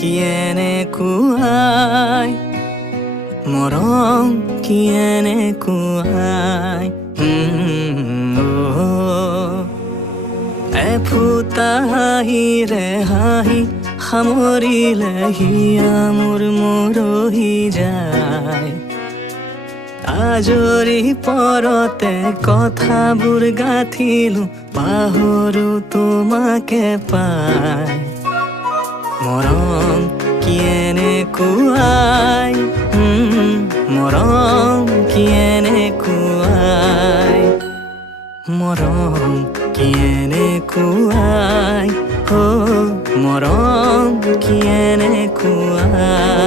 কিয়েনে কুৱাই মৰম কিয়েনে কুৱাই এফুটা হাঁহিৰে হাঁহি সামৰিলে হিয়া মোৰ মৰহি যায় আজৰি পৰতে কথাবোৰ গাঁঠিলো পাহৰো তোমাকে পাই মৰম কিয়েনে কুৱাই মৰম কিয়েনে কুৱাই মৰম কিয়েনে কুৱাই মৰম কিয়েনে কুৱাই